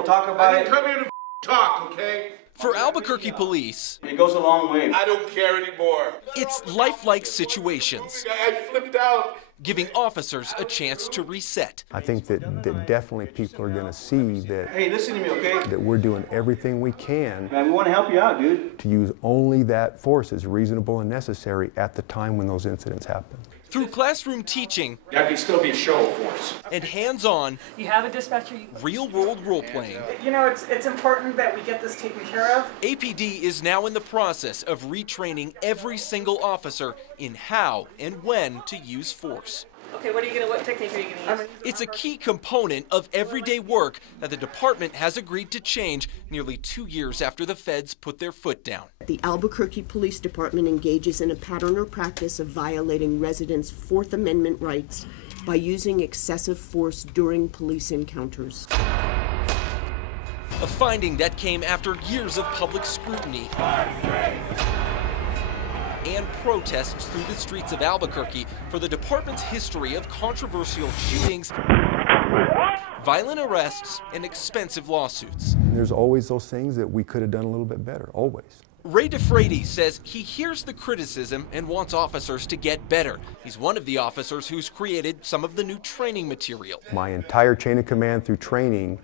we'll talk about it. I didn't come here to talk, okay? For Albuquerque police, It goes a long way. I don't care anymore. it's lifelike situations, I flipped out. giving officers a chance to reset. I think that definitely people are going to see that, Hey, listen to me, okay? that we're doing everything we can Man, we want to help you out, dude. to use only that force as reasonable and necessary at the time when those incidents happen. Through classroom teaching That can still be a show, of course. and hands-on, You have a dispatcher. real-world role-playing, You know, it's important that we get this taken care of. APD is now in the process of retraining every single officer in how and when to use force. Okay, what technique are you going to use? It's a key component of everyday work that the department has agreed to change nearly 2 years after the feds put their foot down. The Albuquerque Police Department engages in a pattern or practice of violating residents' Fourth Amendment rights by using excessive force during police encounters. A finding that came after years of public scrutiny and protests through the streets of Albuquerque for the department's history of controversial shootings, violent arrests, and expensive lawsuits. There's always those things that we could have done a little bit better, always. Ray DeFrady says he hears the criticism and wants officers to get better. He's one of the officers who's created some of the new training material. My entire chain of command through training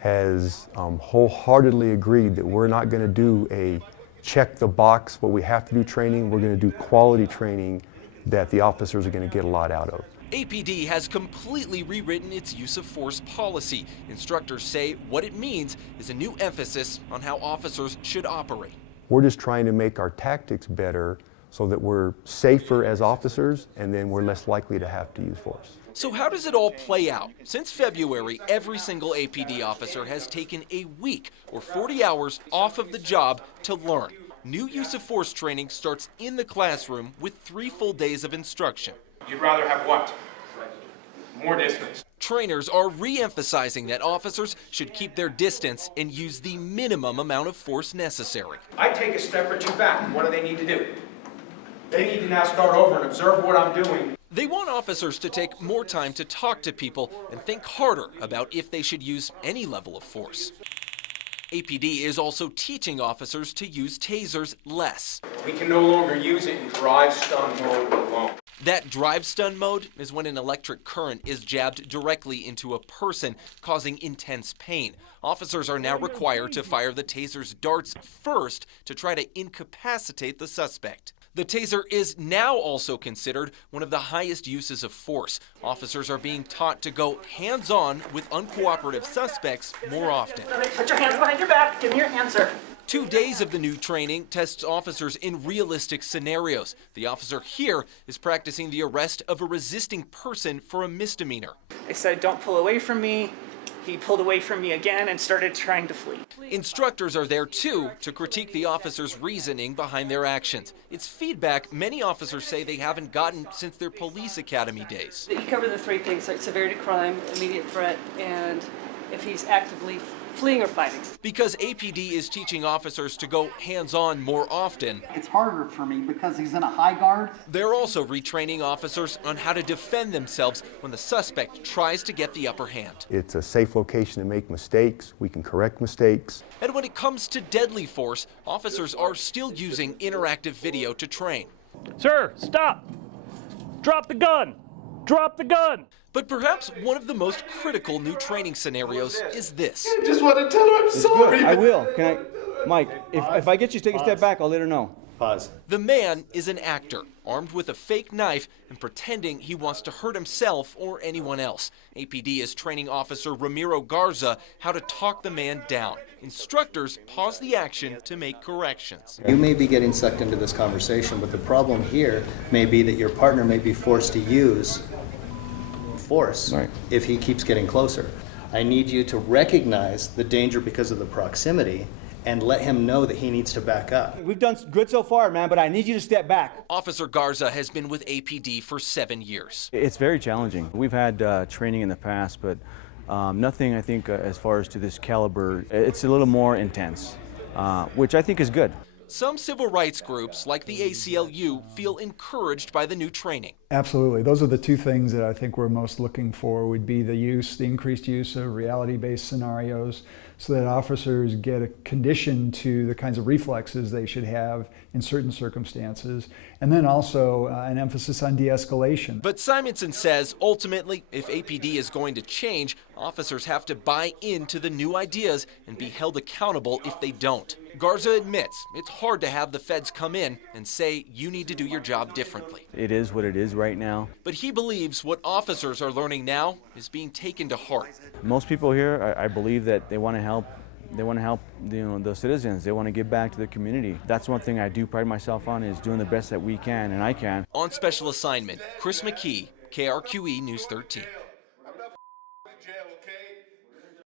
has wholeheartedly agreed that we're not going to do a check the box, what we have to do training. We're going to do quality training that the officers are going to get a lot out of. APD has completely rewritten its use of force policy. Instructors say what it means is a new emphasis on how officers should operate. We're just trying to make our tactics better so that we're safer as officers and then we're less likely to have to use force. So how does it all play out? Since February, every single APD officer has taken a week or 40 hours off of the job to learn. New use of force training starts in the classroom with 3 full days of instruction. You'd rather have what? More distance. Trainers are re-emphasizing that officers should keep their distance and use the minimum amount of force necessary. I take a step or two back. What do they need to do? They need to now start over and observe what I'm doing. They want officers to take more time to talk to people and think harder about if they should use any level of force. APD is also teaching officers to use tasers less. We can no longer use it in drive stun mode alone. That drive stun mode is when an electric current is jabbed directly into a person, causing intense pain. Officers are now required to fire the taser's darts first to try to incapacitate the suspect. The taser is now also considered one of the highest uses of force. Officers are being taught to go hands-on with uncooperative suspects more often. Put your hands behind your back. Give me your answer. 2 days of the new training tests officers in realistic scenarios. The officer here is practicing the arrest of a resisting person for a misdemeanor. I said, don't pull away from me. He pulled away from me again and started trying to flee. Instructors are there too to critique the officer's reasoning behind their actions. It's feedback many officers say they haven't gotten since their police academy days. You cover the 3 things, like severity of crime, immediate threat, and if he's actively fleeing or fighting. Because APD is teaching officers to go hands-on more often, It's harder for me because he's in a high guard. they're also retraining officers on how to defend themselves when the suspect tries to get the upper hand. It's a safe location to make mistakes. We can correct mistakes. And when it comes to deadly force, officers are still using interactive video to train. Sir, stop! Drop the gun! Drop the gun! But perhaps one of the most critical new training scenarios is this. I just want to tell her I'm sorry. I will. Can I, Mike, if I get you to take a step back, I'll let her know. Pause. The man is an actor, armed with a fake knife and pretending he wants to hurt himself or anyone else. APD is training Officer Ramiro Garza how to talk the man down. Instructors pause the action to make corrections. You may be getting sucked into this conversation, but the problem here may be that your partner may be forced to use force if he keeps getting closer. I need you to recognize the danger because of the proximity and let him know that he needs to back up. We've done good so far, man, but I need you to step back. Officer Garza has been with APD for 7 years. It's very challenging. We've had training in the past, but nothing, I think, as far as to this caliber. It's a little more intense, which I think is good. Some civil rights groups, like the ACLU, feel encouraged by the new training. Absolutely. Those are the two things that I think we're most looking for, would be the increased use of reality-based scenarios, so that officers get a condition to the kinds of reflexes they should have in certain circumstances, and then also an emphasis on de-escalation. But Simonson says ultimately, if APD is going to change, officers have to buy into the new ideas and be held accountable if they don't. Garza admits it's hard to have the feds come in and say you need to do your job differently. It is what it is right now. But he believes what officers are learning now is being taken to heart. Most people here, I believe that they want to help. They want to help, the citizens. They want to give back to the community. That's one thing I do pride myself on, is doing the best that we can, and I can. On special assignment, Chris McKee, KRQE News 13.